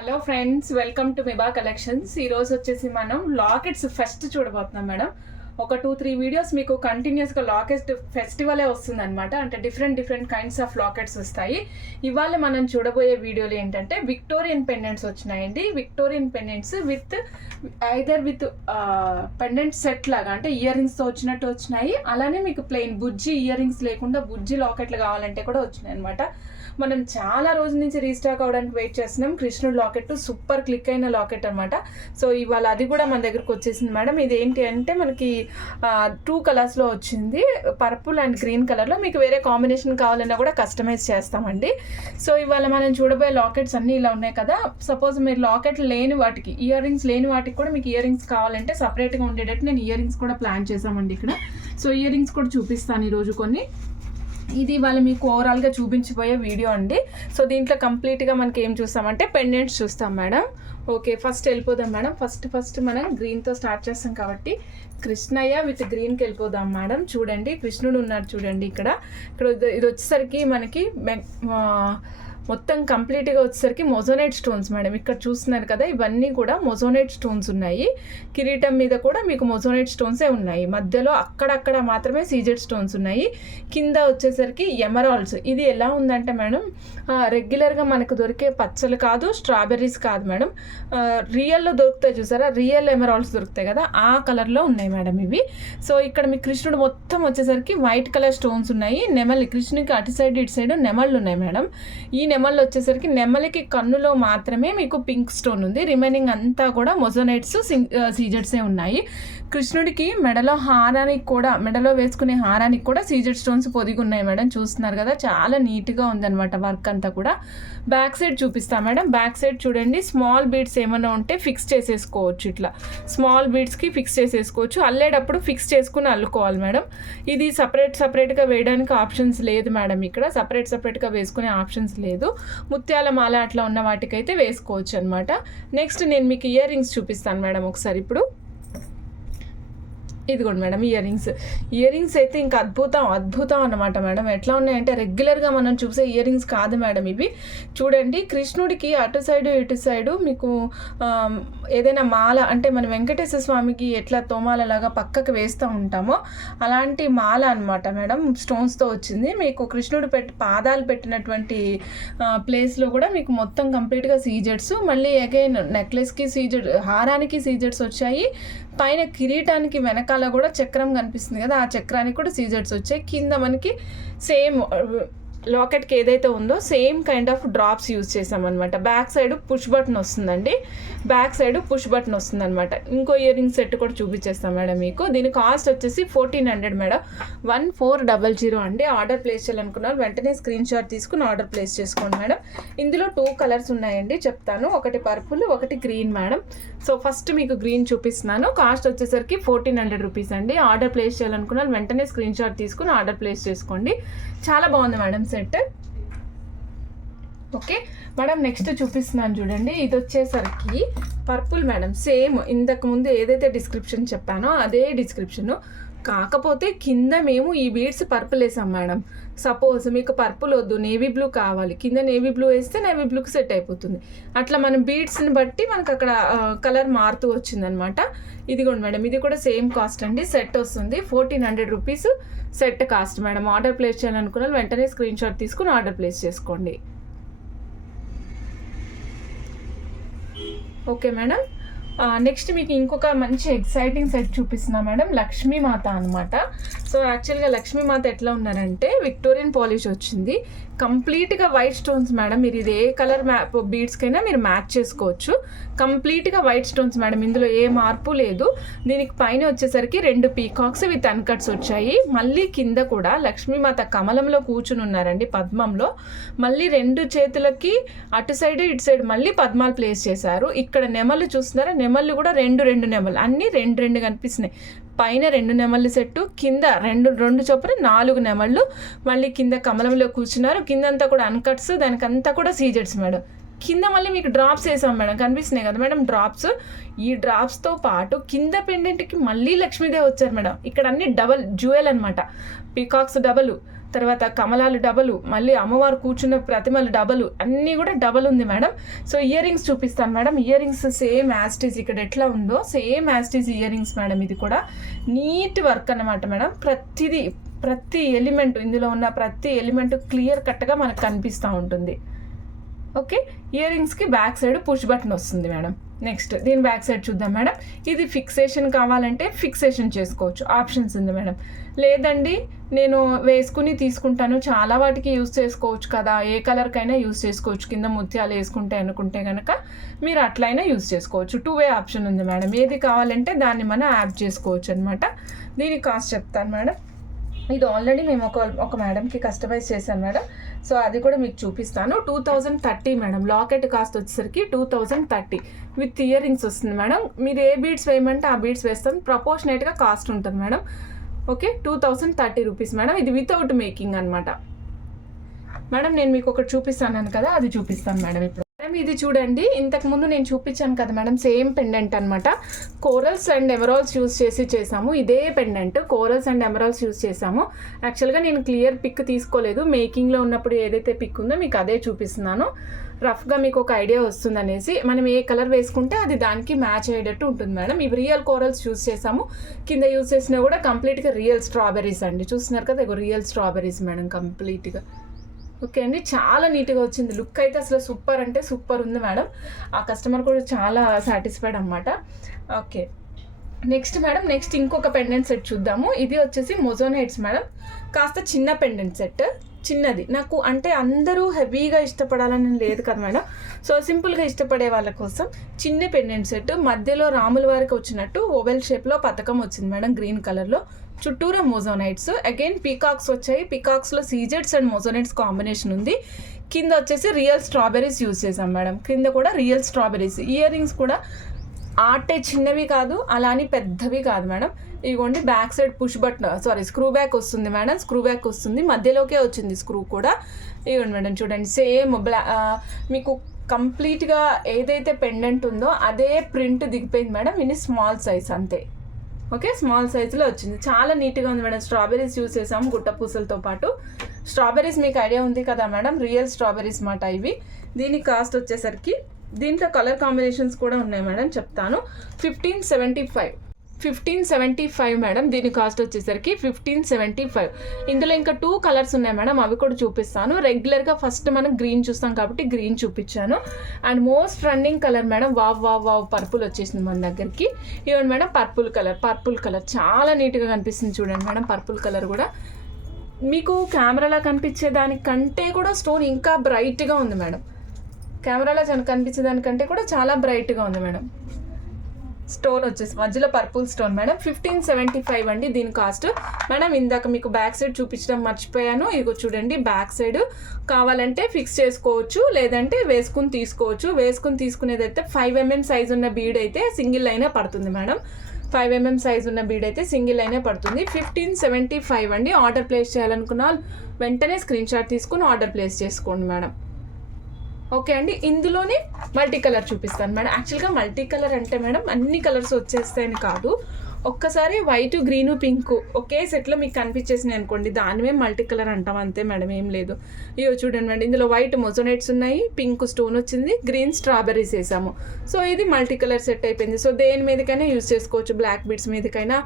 Hello friends, welcome to Meba collections. ఈరోజు వచ్చేసి మనం లాకెట్స్ ఫెస్ట్ చూడబోతున్నాం మేడం. ఒక 2-3 వీడియోస్ మీకు కంటిన్యూస్గా లాకెట్ ఫెస్టివలే వస్తుంది అనమాట. అంటే డిఫరెంట్ కైండ్స్ ఆఫ్ లాకెట్స్ వస్తాయి. ఇవాళ మనం చూడబోయే వీడియోలు ఏంటంటే విక్టోరియన్ పెండెంట్స్ వచ్చినాయండి. Victorian pendants with either with pendant set లాగా, అంటే ఇయర్ రింగ్స్తో వచ్చినట్టు వచ్చినాయి. అలానే మీకు ప్లెయిన్ బుజ్జి ఇయర్ రింగ్స్ లేకుండా బుజ్జి లాకెట్లు కావాలంటే కూడా వచ్చినాయి అనమాట. మనం చాలా రోజుల నుంచి రీస్టాక్ అవడానికి వెయిట్ చేస్తున్నాం. కృష్ణుడు లాకెట్ సూపర్ క్లిక్ అయిన లాకెట్ అనమాట. సో ఇవాళ అది కూడా మన దగ్గరకు వచ్చేసింది మేడం. ఇది ఏంటి అంటే మనకి 2 కలర్స్లో వచ్చింది, పర్పుల్ అండ్ గ్రీన్ కలర్లో. మీకు వేరే కాంబినేషన్ కావాలన్నా కూడా కస్టమైజ్ చేస్తామండి. సో ఇవాళ మనం చూడబోయే లాకెట్స్ అన్నీ ఇలా ఉన్నాయి కదా. సపోజ్ మీరు లాకెట్ లేని వాటికి, ఇయర్ రింగ్స్ లేని వాటికి కూడా మీకు ఇయర్ రింగ్స్ కావాలంటే సపరేట్గా ఉండేటట్టు నేను ఇయర్ రింగ్స్ కూడా ప్లాన్ చేసామండి ఇక్కడ. సో ఇయర్ రింగ్స్ కూడా చూపిస్తాను ఈరోజు కొన్ని. ఇది వాళ్ళు మీకు ఓవరాల్గా చూపించిపోయే వీడియో అండి. సో దీంట్లో కంప్లీట్గా మనకి ఏం చూస్తామంటే పెండెంట్స్ చూస్తాం మేడం. ఓకే, ఫస్ట్ వెళ్ళిపోదాం మేడం. ఫస్ట్ మనం గ్రీన్తో స్టార్ట్ చేస్తాం కాబట్టి కృష్ణయ్య విత్ గ్రీన్కి వెళ్ళిపోదాం మేడం. చూడండి, కృష్ణుడు ఉన్నాడు చూడండి ఇక్కడ. ఇది వచ్చేసరికి మనకి మొత్తం కంప్లీట్గా వచ్చేసరికి మొజోనైట్ స్టోన్స్ మేడం. ఇక్కడ చూస్తున్నారు కదా, ఇవన్నీ కూడా మొజోనైట్ స్టోన్స్ ఉన్నాయి. కిరీటం మీద కూడా మీకు మొజోనైట్ స్టోన్సే ఉన్నాయి. మధ్యలో అక్కడక్కడ మాత్రమే సీజెడ్ స్టోన్స్ ఉన్నాయి. కింద వచ్చేసరికి ఎమరాల్డ్స్. ఇది ఎలా ఉందంటే మేడం, రెగ్యులర్గా మనకు దొరికే పచ్చలు కాదు, స్ట్రాబెర్రీస్ కాదు మేడం. రియల్లో దొరుకుతాయి చూసారా, రియల్ ఎమరాల్డ్స్ దొరుకుతాయి కదా, ఆ కలర్లో ఉన్నాయి మేడం ఇవి. సో ఇక్కడ మీ కృష్ణుడు మొత్తం వచ్చేసరికి వైట్ కలర్ స్టోన్స్ ఉన్నాయి. నెమలి కృష్ణుడికి అటు సైడ్ ఇటు సైడ్ నెమళ్ళు ఉన్నాయి మేడం. ఈ నెమళ్ళు వచ్చేసరికి నెమలికి కన్నులో మాత్రమే మీకు పింక్ స్టోన్ ఉంది. రిమైనింగ్ అంతా కూడా మొజోనైట్స్ సీజెడ్సే ఉన్నాయి. కృష్ణుడికి మెడలో హారానికి కూడా, మెడలో వేసుకునే హారానికి కూడా సీజెడ్ స్టోన్స్ పొదిగి ఉన్నాయి మేడం. చూస్తున్నారు కదా, చాలా నీట్గా ఉందన్నమాట వర్క్ అంతా కూడా. బ్యాక్ సైడ్ చూపిస్తాం మేడం. బ్యాక్ సైడ్ చూడండి, స్మాల్ బీడ్స్ ఏమైనా ఉంటే ఫిక్స్ చేసేసుకోవచ్చు. ఇట్లా స్మాల్ బీడ్స్కి ఫిక్స్ చేసేసుకోవచ్చు. అల్లేటప్పుడు ఫిక్స్ చేసుకుని అల్లుకోవాలి మేడం. ఇది సపరేట్గా వేయడానికి ఆప్షన్స్ లేదు మేడం. ఇక్కడ సపరేట్గా వేసుకునే ఆప్షన్స్ లేదు. ముత్యాల మాల అట్లా ఉన్న వాటికైతే వేసుకోవచ్చు అనమాట. నెక్స్ట్ నేను మీకు ఇయర్ రింగ్స్ చూపిస్తాను మేడం ఒకసారి. ఇప్పుడు ఇదిగోండి మేడం ఇయర్ రింగ్స్ అయితే ఇంకా అద్భుతం అన్నమాట మేడం. ఎట్లా ఉన్నాయంటే రెగ్యులర్గా మనం చూసే ఇయర్ రింగ్స్ కాదు మేడం ఇవి. చూడండి, కృష్ణుడికి అటు సైడు ఇటు సైడు మీకు ఏదైనా మాల, అంటే మన వెంకటేశ్వర స్వామికి ఎట్లా తోమాలలాగా పక్కకు వేస్తూ ఉంటామో అలాంటి మాల అనమాట మేడం. స్టోన్స్తో వచ్చింది. మీకు కృష్ణుడు పాదాలు పెట్టినటువంటి ప్లేస్లో కూడా మీకు మొత్తం కంప్లీట్గా సీజెడ్స్. మళ్ళీ అగైన్ నెక్లెస్కి సీజెడ్, హారానికి సీజెడ్స్ వచ్చాయి. పైన కిరీటానికి వెనకాల కూడా చక్రం కనిపిస్తుంది కదా, ఆ చక్రానికి కూడా సీజెడ్స్ వచ్చాయి. కింద మనకి సేమ్ లాకెట్కి ఏదైతే ఉందో same kind of drops use చేసామన్నమాట. బ్యాక్ సైడ్ పుష్ బటన్ వస్తుందండి. ఇంకో ఇయర్ రింగ్ సెట్ కూడా చూపించేస్తాం మేడం మీకు. దీని కాస్ట్ వచ్చేసి 1400 మేడం. 1400 అండి. ఆర్డర్ ప్లేస్ చేయాలనుకున్నారు వెంటనే స్క్రీన్ షాట్ తీసుకుని ఆర్డర్ ప్లేస్ చేసుకోండి మేడం. ఇందులో 2 కలర్స్ ఉన్నాయండి, చెప్తాను. ఒకటి పర్పుల్, ఒకటి గ్రీన్ మేడం. సో ఫస్ట్ మీకు గ్రీన్ చూపిస్తున్నాను. కాస్ట్ వచ్చేసరికి 1400 రూపీస్ అండి. ఆర్డర్ ప్లేస్ చేయాలనుకున్నారు వెంటనే స్క్రీన్ షాట్ తీసుకుని ఆర్డర్ ప్లేస్ చేసుకోండి. చాలా బాగుంది madam set. Okay madam, next చూపిస్తున్నాను చూడండి. ఇది వచ్చేసరికి పర్పుల్ మేడం. సేమ్ ఇంతకు ముందు ఏదైతే డిస్క్రిప్షన్ చెప్పానో అదే డిస్క్రిప్షను, కాకపోతే కింద మేము ఈ బీడ్స్ పర్పుల్ వేసాం మేడం. సపోజ్ మీకు పర్పుల్ వద్దు, నేవీ బ్లూ కావాలి, కింద నేవీ బ్లూ వేస్తే నేవీ బ్లూకి సెట్ అయిపోతుంది. అట్లా మనం బీడ్స్ని బట్టి మనకు అక్కడ కలర్ మారుతూ వచ్చిందనమాట. ఇదిగోండి మేడం, ఇది కూడా సేమ్ కాస్ట్ అండి. సెట్ వస్తుంది 1400 rupees set cost madam. Order place చేయాలనుకున్న వెంటనే స్క్రీన్ షాట్ తీసుకుని ఆర్డర్ ప్లేస్ చేసుకోండి. ఓకే మేడం, నెక్స్ట్ మీకు ఇంకొక మంచి ఎక్సైటింగ్ సెట్ చూపిస్తున్నా మేడం. లక్ష్మీమాత అనమాట. సో యాక్చువల్గా లక్ష్మీమాత ఎట్లా ఉన్నారంటే విక్టోరియన్ పాలిష్ వచ్చింది, కంప్లీట్గా వైట్ స్టోన్స్ మేడం. మీరు ఇది ఏ కలర్ బీడ్స్కైనా మీరు మ్యాచ్ చేసుకోవచ్చు. కంప్లీట్గా వైట్ స్టోన్స్ మేడం, ఇందులో ఏ మార్పు లేదు. దీనికి పైన వచ్చేసరికి 2 పీకాక్స్ విత్ అన్కట్స్ వచ్చాయి. మళ్ళీ కింద కూడా లక్ష్మీమాత కమలంలో కూర్చుని ఉన్నారండి, పద్మంలో. మళ్ళీ 2 చేతులకి అటు సైడ్ ఇటు సైడ్ మళ్ళీ పద్మాలు ప్లేస్ చేశారు. ఇక్కడ నెమళ్ళు చూస్తున్నారా, నెమళ్ళు కూడా 2 నెమళ్ళు, అన్నీ 2 కనిపిస్తున్నాయి. పైన 2 నెమళ్ళు సెట్టు, కింద 2 చొప్పున 4 నెమళ్ళు. మళ్ళీ కింద కమలంలో కూర్చున్నారు. కిందంతా కూడా అన్కట్స్, దానికంతా కూడా సీజెడ్స్ మేడం. కింద మళ్ళీ మీకు డ్రాప్స్ వేసాం మేడం, కనిపిస్తున్నాయి కదా మేడం డ్రాప్స్. ఈ డ్రాప్స్తో పాటు కింద పెండెంట్కి మళ్ళీ లక్ష్మీదేవి వచ్చారు మేడం. ఇక్కడ అన్ని డబల్ జ్యువెల్ అనమాట, పీకాక్స్ డబల్, తర్వాత కమలాలు డబలు, మళ్ళీ అమ్మవారు కూర్చున్న ప్రతిమలు డబలు, అన్నీ కూడా డబల్ ఉంది మేడం. సో ఇయర్ రింగ్స్ చూపిస్తాను madam. Ear rings same as it is ఇక్కడ ఎట్లా ఉందో same as it is ear rings madam. ఇది కూడా నీట్ వర్క్ అన్నమాట మేడం. ప్రతి ఎలిమెంట్, ఇందులో ఉన్న ప్రతి ఎలిమెంట్ క్లియర్ కట్గా మనకు కనిపిస్తూ ఉంటుంది. ఓకే, ఇయర్ రింగ్స్కి బ్యాక్ సైడ్ పుష్ బటన్ వస్తుంది మేడం. నెక్స్ట్ దీని బ్యాక్ సైడ్ చూద్దాం మేడం. ఇది ఫిక్సేషన్ కావాలంటే ఫిక్సేషన్ చేసుకోవచ్చు, ఆప్షన్స్ ఉంది మేడం. లేదండి నేను వేసుకుని తీసుకుంటాను, చాలా వాటికి యూజ్ చేసుకోవచ్చు కదా, ఏ కలర్కైనా యూజ్ చేసుకోవచ్చు, కింద ముత్యాలు వేసుకుంటే అనుకుంటే కనుక మీరు అట్లయినా యూజ్ చేసుకోవచ్చు. 2-way ఆప్షన్ ఉంది మేడం. ఏది కావాలంటే దాన్ని మనం యాడ్ చేసుకోవచ్చు అనమాట. దీని కాస్ట్ చెప్తాను మేడం. ఇది ఆల్రెడీ మేము ఒక మేడంకి కస్టమైజ్ చేశాను మేడం. సో అది కూడా మీకు చూపిస్తాను. 2030 మేడం. లాకెట్ కాస్ట్ వచ్చేసరికి 2030 విత్ ఇయర్ రింగ్స్ వస్తుంది మేడం. మీరు ఏ బీడ్స్ వేయమంటే ఆ బీడ్స్ వేస్తాం, ప్రపోర్షనేట్గా కాస్ట్ ఉంటుంది మేడం. Okay, 2030 rupees madam. ఇది వితౌట్ మేకింగ్ అనమాట మేడం. నేను మీకు ఒకటి చూపిస్తాను కదా, అది చూపిస్తాను మేడం ఇప్పుడు. మేడం ఇది చూడండి, ఇంతకుముందు నేను చూపించాను కదా మేడం, సేమ్ పెండెంట్ అనమాట. కోరల్స్ అండ్ ఎమరాల్స్ యూజ్ చేసి చేసాము. ఇదే pendant corals and emeralds use చేసాము. యాక్చువల్గా నేను క్లియర్ పిక్ తీసుకోలేదు, మేకింగ్లో ఉన్నప్పుడు ఏదైతే పిక్ ఉందో మీకు అదే చూపిస్తున్నాను. రఫ్గా మీకు ఒక ఐడియా వస్తుంది అనేసి. మనం ఏ కలర్ వేసుకుంటే అది దానికి మ్యాచ్ అయ్యేటట్టు ఉంటుంది మేడం. ఇవి రియల్ కోరల్స్ యూజ్ చేసాము. కింద యూజ్ చేసినా కూడా కంప్లీట్గా రియల్ స్ట్రాబెర్రీస్ అండి. చూస్తున్నారు కదా, ఇగో రియల్ స్ట్రాబెర్రీస్ మేడం కంప్లీట్గా. ఓకే అండి, చాలా నీట్గా వచ్చింది. లుక్ అయితే అసలు సూపర్ అంటే సూపర్ ఉంది మేడం. ఆ కస్టమర్ కూడా చాలా సాటిస్ఫైడ్ అన్నమాట. ఓకే, నెక్స్ట్ మేడం, నెక్స్ట్ ఇంకొక పెండెంట్ సెట్ చూద్దాము. ఇది వచ్చేసి మొజోనైట్స్ మేడం. కాస్త చిన్న పెండెంట్ సెట్, చిన్నది. నాకు అంటే అందరూ హెవీగా ఇష్టపడాలని లేదు కదా మేడం. సో సింపుల్గా ఇష్టపడే వాళ్ళ కోసం చిన్న పెండెంట్ సెట్, మధ్యలో రాముల వారికి వచ్చినట్టు ఓవెల్ షేప్లో పథకం వచ్చింది మేడం, గ్రీన్ కలర్లో. చుట్టూరా మోజోనైట్స్, అగైన్ పీకాక్స్ వచ్చాయి. పీకాక్స్లో సీజెడ్స్ అండ్ మోజోనైట్స్ కాంబినేషన్ ఉంది. కింద వచ్చేసి రియల్ స్ట్రాబెర్రీస్ యూజ్ చేసాం మేడం. కింద కూడా రియల్ స్ట్రాబెర్రీస్. ఇయర్ రింగ్స్ కూడా ఆటే చిన్నవి కాదు, అలాని పెద్దవి కాదు మేడం. ఇదిగోండి back side push button, screw back వస్తుంది మేడం. స్క్రూ బ్యాక్ వస్తుంది, మధ్యలోకే వచ్చింది స్క్రూ కూడా. ఇదిగోండి మేడం చూడండి, సేమ్ మీకు కంప్లీట్గా ఏదైతే పెండెంట్ ఉందో అదే ప్రింట్ దిగిపోయింది మేడం. ఇది స్మాల్ సైజ్ అంతే. ఓకే, స్మాల్ సైజులో వచ్చింది. చాలా నీట్గా ఉంది మేడం. స్ట్రాబెర్రీస్ యూజ్ చేసాము గుట్ట పూసలతో పాటు. స్ట్రాబెర్రీస్ మీకు ఐడియా ఉంది కదా మేడం, రియల్ స్ట్రాబెర్రీస్ మాట ఇవి. దీని కాస్ట్ వచ్చేసరికి, దీంట్లో కలర్ కాంబినేషన్స్ కూడా ఉన్నాయి మేడం, చెప్తాను. 1575 మేడం. దీని కాస్ట్ వచ్చేసరికి 1575. ఇందులో ఇంకా 2 కలర్స్ ఉన్నాయి మేడం, అవి కూడా చూపిస్తాను. రెగ్యులర్గా ఫస్ట్ మనం గ్రీన్ చూస్తాం కాబట్టి గ్రీన్ చూపించాను. And most running colour madam, wow purple వచ్చేసింది మన దగ్గరికి. ఇవ్వండి మేడం, పర్పుల్ కలర్ చాలా నీట్గా కనిపిస్తుంది చూడండి మేడం. పర్పుల్ కలర్ కూడా మీకు కెమెరాలో కనిపించే దానికంటే కూడా స్టోన్ ఇంకా బ్రైట్గా ఉంది మేడం. కెమెరాలో కనిపించే దానికంటే కూడా చాలా బ్రైట్గా ఉంది మేడం. స్టోన్ వచ్చేసి మధ్యలో పర్పుల్ స్టోన్ మేడం. 1575 అండి దీని కాస్ట్ మేడం. ఇందాక మీకు బ్యాక్ సైడ్ చూపించడం మర్చిపోయాను. ఇదిగో చూడండి, బ్యాక్ సైడ్ కావాలంటే ఫిక్స్ చేసుకోవచ్చు, లేదంటే వేసుకుని తీసుకోవచ్చు. వేసుకుని తీసుకునేదైతే 5mm సైజ్ ఉన్న బీడ్ అయితే సింగిల్ లైనే పడుతుంది మేడం. 5mm సైజ్ ఉన్న బీడ్ అయితే సింగిల్ లైనే పడుతుంది. 1575 అండి. ఆర్డర్ ప్లేస్ చేయాలనుకున్న వెంటనే స్క్రీన్ షాట్ తీసుకుని ఆర్డర్ ప్లేస్ చేసుకోండి మేడం. ఓకే అండి, ఇందులోనే మల్టీ కలర్ చూపిస్తాను మేడం. యాక్చువల్గా మల్టీ కలర్ అంటే మేడం అన్ని కలర్స్ వచ్చేస్తాయని కాదు, ఒక్కసారి వైట్ గ్రీన్ పింక్ ఒకే సెట్లో మీకు కనిపించేసినాయి అనుకోండి, దానివే మల్టీ కలర్ అంటాం అంతే మేడం, ఏం లేదు. ఇవో చూడండి మేడం, ఇందులో వైట్ మొజోనైట్స్ ఉన్నాయి, పింక్ స్టోన్ వచ్చింది, గ్రీన్ స్ట్రాబెర్రీస్ వేసాము. సో ఇది మల్టీ కలర్ సెట్ అయిపోయింది. సో దేని మీదకైనా యూజ్ చేసుకోవచ్చు, బ్లాక్ బీడ్స్ మీదకైనా,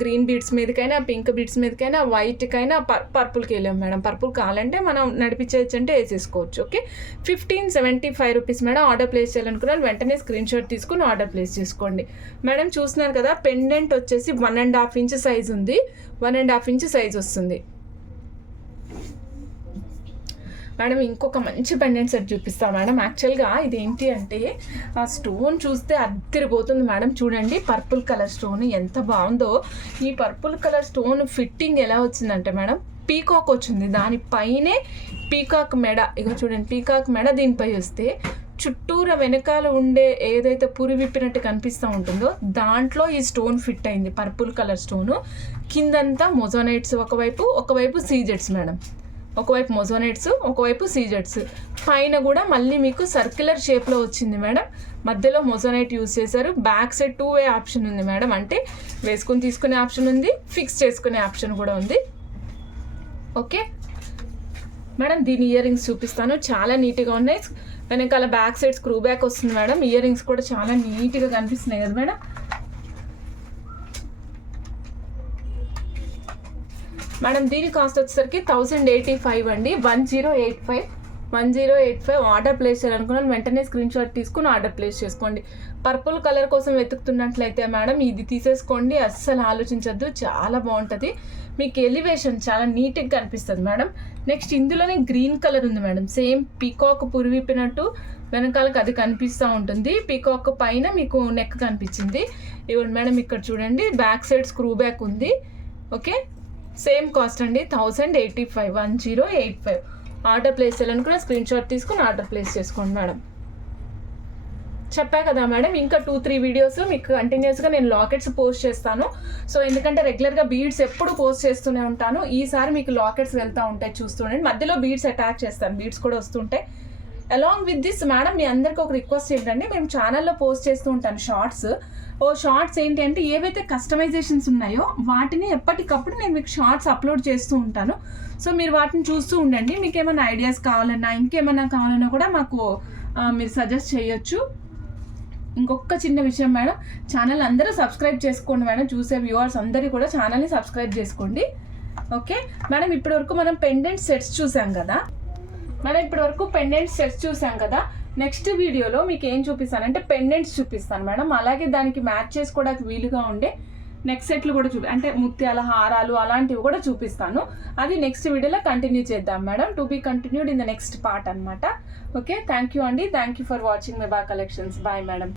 గ్రీన్ బీడ్స్ మీదకైనా, పింక్ బీడ్స్ మీదకైనా, వైట్కైనా, పర్పుల్కి వెళ్ళాము మేడం. పర్పుల్ కావాలంటే మనం నడిపించేయచ్చు అంటే వేసేసుకోవచ్చు. ఓకే, 1575 రూపీస్ మేడం. ఆర్డర్ ప్లేస్ చేయాలనుకున్నాను వెంటనే స్క్రీన్ షాట్ తీసుకుని ఆర్డర్ ప్లేస్ చేసుకోండి మేడం. చూస్తున్నారు కదా, పెండెంట్ వచ్చేసి 1.5 ఇంచ్ సైజ్ ఉంది, 1.5 ఇంచ్ సైజ్ వస్తుంది మేడం. ఇంకొక మంచి పెండెంట్ సెట్ చూపిస్తాను మేడం. యాక్చువల్గా ఇది ఏంటి అంటే, ఆ స్టోన్ చూస్తే అద్దరిపోతుంది మేడం. చూడండి పర్పుల్ కలర్ స్టోన్ ఎంత బాగుందో. ఈ పర్పుల్ కలర్ స్టోన్ ఫిట్టింగ్ ఎలా వచ్చిందంటే మేడం, పీకాక్ వచ్చింది, దానిపైనే పీకాక్ మెడ. ఇక చూడండి పీకాక్ మెడ దీనిపై వస్తే చుట్టూర వెనకాల ఉండే ఏదైతే పురి విప్పినట్టు కనిపిస్తూ ఉంటుందో దాంట్లో ఈ స్టోన్ ఫిట్ అయింది, పర్పుల్ కలర్ స్టోను. కిందంతా మొజోనైట్స్, ఒకవైపు సీజెడ్స్ మేడం. ఒకవైపు మొజోనైట్స్, ఒకవైపు సీజెడ్స్. పైన కూడా మళ్ళీ మీకు సర్క్యులర్ షేప్లో వచ్చింది మేడం. మధ్యలో మొజోనైట్ యూజ్ చేశారు. బ్యాక్ సైడ్ 2-way ఆప్షన్ ఉంది మేడం, అంటే వేసుకుని తీసుకునే ఆప్షన్ ఉంది, ఫిక్స్ చేసుకునే ఆప్షన్ కూడా ఉంది. ఓకే మేడం, దీని ఇయర్ రింగ్స్ చూపిస్తాను. చాలా నీట్గా ఉన్నాయి. వెనకాల బ్యాక్ సైడ్ స్క్రూ బ్యాక్ వస్తుంది మేడం. ఇయర్ రింగ్స్ కూడా చాలా నీట్గా కనిపిస్తున్నాయి కదా మేడం. మేడం దీని కాస్ట్ వచ్చేసరికి 1085 అండి. 1085 ఆర్డర్ ప్లేస్ చేయాలనుకున్నాను వెంటనే స్క్రీన్ షాట్ తీసుకుని ఆర్డర్ ప్లేస్ చేసుకోండి. పర్పుల్ కలర్ కోసం వెతుకుతున్నట్లయితే మేడం ఇది తీసేసుకోండి, అస్సలు ఆలోచించద్దు, చాలా బాగుంటుంది. మీకు ఎలివేషన్ చాలా నీట్గా కనిపిస్తుంది మేడం. నెక్స్ట్ ఇందులోనే గ్రీన్ కలర్ ఉంది మేడం. సేమ్ పీకాక్ పురివిప్పినట్టు వెనకాలకు అది కనిపిస్తూ ఉంటుంది. పీకాక్ పైన మీకు నెక్ కనిపించింది. ఇవ్వండి మేడం, ఇక్కడ చూడండి బ్యాక్ సైడ్ స్క్రూ బ్యాక్ ఉంది. ఓకే, సేమ్ కాస్ట్ అండి 1085. 1085 ఆర్డర్ ప్లేస్ చేయాలనుకున్న స్క్రీన్ షాట్ తీసుకుని ఆర్డర్ ప్లేస్ చేసుకోండి మేడం. చెప్పా కదా మేడం, ఇంకా 2-3 వీడియోస్ మీకు కంటిన్యూస్గా నేను లాకెట్స్ పోస్ట్ చేస్తాను. సో ఎందుకంటే రెగ్యులర్గా బీడ్స్ ఎప్పుడు పోస్ట్ చేస్తూనే ఉంటాను. ఈసారి మీకు లాకెట్స్ వెళ్తూ ఉంటాయి, చూస్తుండండి. మధ్యలో బీడ్స్ అటాచ్ చేస్తాను, బీడ్స్ కూడా వస్తుంటాయి. అలాంగ్ విత్ దిస్ మేడం, మీ అందరికీ ఒక రిక్వెస్ట్ ఏంటంటే, మేము ఛానల్లో పోస్ట్ చేస్తూ ఉంటాను షార్ట్స్. షార్ట్స్ ఏంటి అంటే ఏవైతే కస్టమైజేషన్స్ ఉన్నాయో వాటిని ఎప్పటికప్పుడు నేను మీకు షార్ట్స్ అప్లోడ్ చేస్తూ ఉంటాను. సో మీరు వాటిని చూస్తూ ఉండండి. మీకు ఏమైనా ఐడియాస్ కావాలన్నా ఇంకేమైనా కావాలన్నా కూడా మాకు మీరు సజెస్ట్ చేయొచ్చు. ఇంకొక చిన్న విషయం మేడం, ఛానల్ అందరూ సబ్స్క్రైబ్ చేసుకోండి మేడం. చూసే వ్యూవర్స్ అందరూ కూడా ఛానల్ని సబ్స్క్రైబ్ చేసుకోండి. ఓకే మేడం, ఇప్పటివరకు మనం పెండెంట్ సెట్స్ చూసాం కదా నెక్స్ట్ వీడియోలో మీకు ఏం చూపిస్తానంటే పెండెంట్స్ చూపిస్తాను మేడం. అలాగే దానికి మ్యాచ్ చేసుకోవడానికి వీలుగా ఉండే నెక్ సెట్లు కూడా అంటే ముత్యాల హారాలు అలాంటివి కూడా చూపిస్తాను. అది నెక్స్ట్ వీడియోలో కంటిన్యూ చేద్దాం madam. To be continued in the next part అనమాట. ఓకే, థ్యాంక్ యూ అండి. Thank you for watching Meba collections. Bye madam.